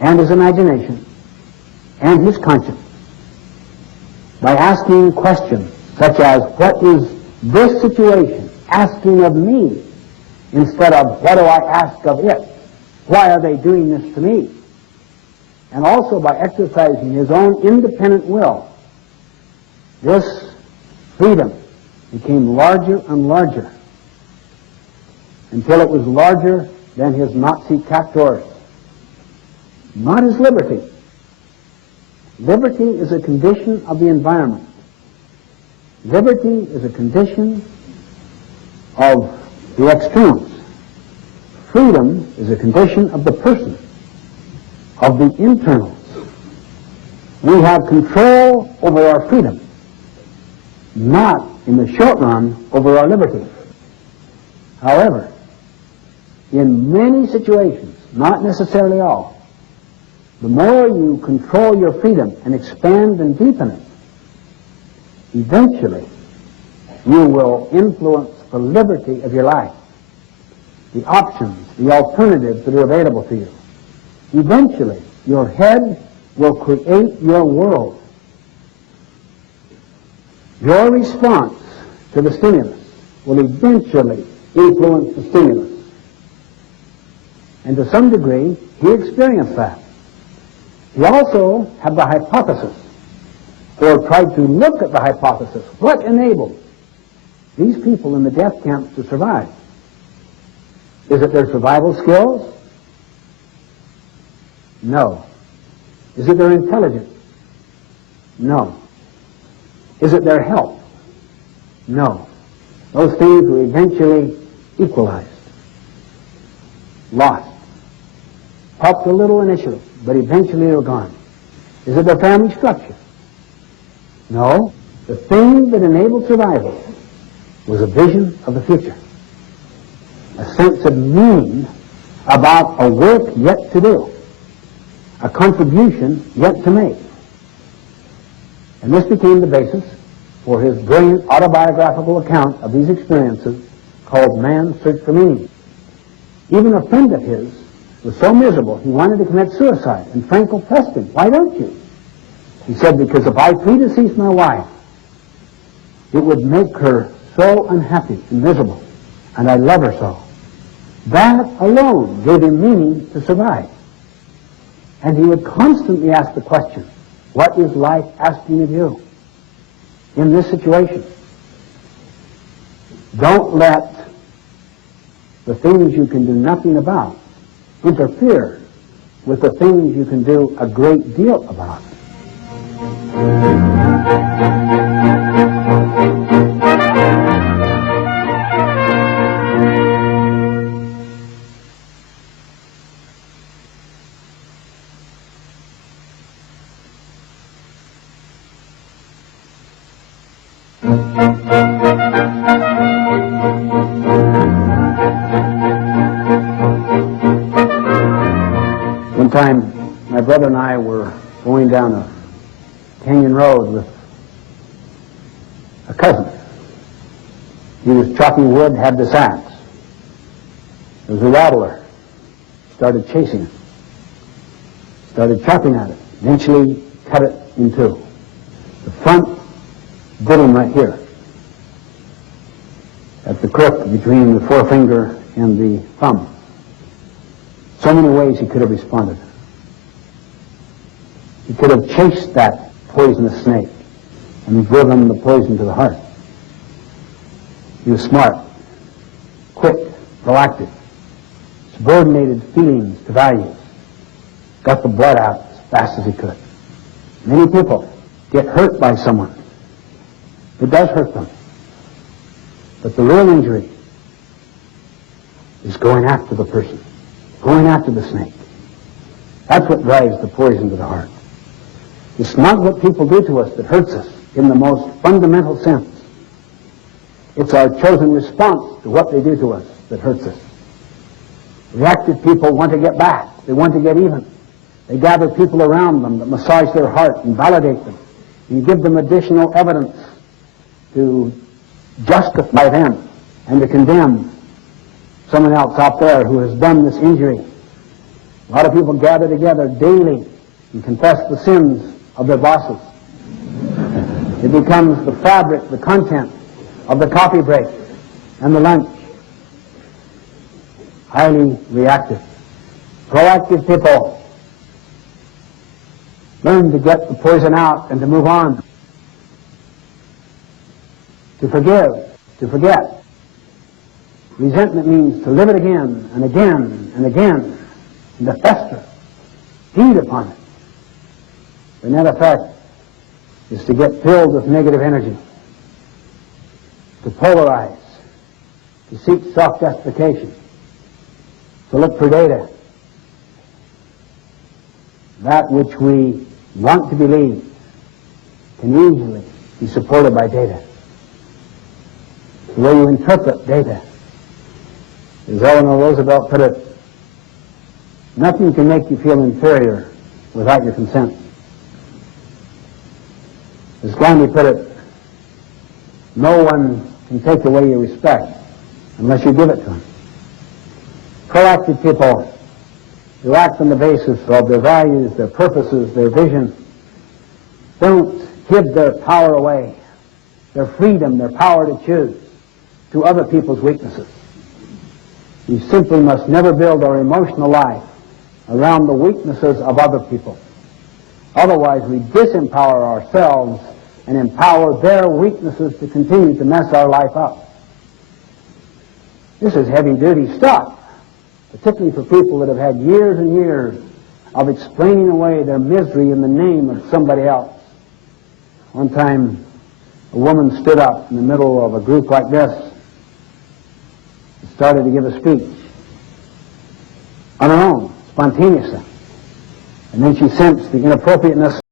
and his imagination and his conscience by asking questions such as, what is this situation asking of me, instead of, what do I ask of it? Why are they doing this to me? And also by exercising his own independent will, this freedom became larger and larger until it was larger than his Nazi captors. Not his liberty. Liberty is a condition of the environment. Liberty is a condition of the externals. Freedom is a condition of the person, of the internals. We have control over our freedom, not in the short run over our liberty. However, in many situations, not necessarily all, the more you control your freedom and expand and deepen it, eventually you will influence the liberty of your life, the options, the alternatives that are available to you. Eventually, your head will create your world. Your response to the stimulus will eventually influence the stimulus. And to some degree, he experienced that. He also had the hypothesis, or tried to look at the hypothesis. What enabled these people in the death camps to survive? Is it their survival skills? No. Is it their intelligence? No. Is it their health? No. Those things were eventually equalized, lost. Helped a little initially, but eventually they were gone. Is it their family structure? No. The thing that enabled survival was a vision of the future, a sense of meaning about a work yet to do, a contribution yet to make. And this became the basis for his brilliant autobiographical account of these experiences called Man's Search for Meaning. Even a friend of his was so miserable he wanted to commit suicide, and Frankel pressed him, "Why don't you?" He said, "Because if I predeceased my wife, it would make her so unhappy and miserable, and I love her so." That alone gave him meaning to survive. And he would constantly ask the question, what is life asking of you in this situation? Don't let the things you can do nothing about interfere with the things you can do a great deal about. One time, my brother and I were going down a canyon road with a cousin. He was chopping wood, had this axe. There was a rattler. Started chasing it. Started chopping at it. Eventually cut it in two. The front bit him right here, at the crook between the forefinger and the thumb. So many ways he could have responded. He could have chased that poisonous snake and driven the poison to the heart. He was smart, quick, proactive, subordinated feelings to values, got the blood out as fast as he could. Many people get hurt by someone. It does hurt them. But the real injury is going after the person, going after the snake. That's what drives the poison to the heart. It's not what people do to us that hurts us in the most fundamental sense. It's our chosen response to what they do to us that hurts us. Reactive people want to get back. They want to get even. They gather people around them that massage their heart and validate them and give them additional evidence to justify them and to condemn someone else out there who has done this injury. A lot of people gather together daily and confess the sins of their bosses. It becomes the fabric, the content of the coffee break and the lunch. Highly reactive. Proactive people learn to get the poison out and to move on. To forgive, to forget. Resentment means to live it again and again and again, and to fester, feed upon it. The net effect is to get filled with negative energy, to polarize, to seek self-justification, to look for data. That which we want to believe can easily be supported by data. The way you interpret data, as Eleanor Roosevelt put it, nothing can make you feel inferior without your consent. As Gandhi put it, no one can take away your respect unless you give it to them. Proactive people who act on the basis of their values, their purposes, their vision, don't give their power away, their freedom, their power to choose, to other people's weaknesses. We simply must never build our emotional life around the weaknesses of other people. Otherwise, we disempower ourselves and empower their weaknesses to continue to mess our life up. This is heavy-duty stuff, particularly for people that have had years and years of explaining away their misery in the name of somebody else. One time, a woman stood up in the middle of a group like this and started to give a speech on her own, spontaneously. And then she sensed the inappropriateness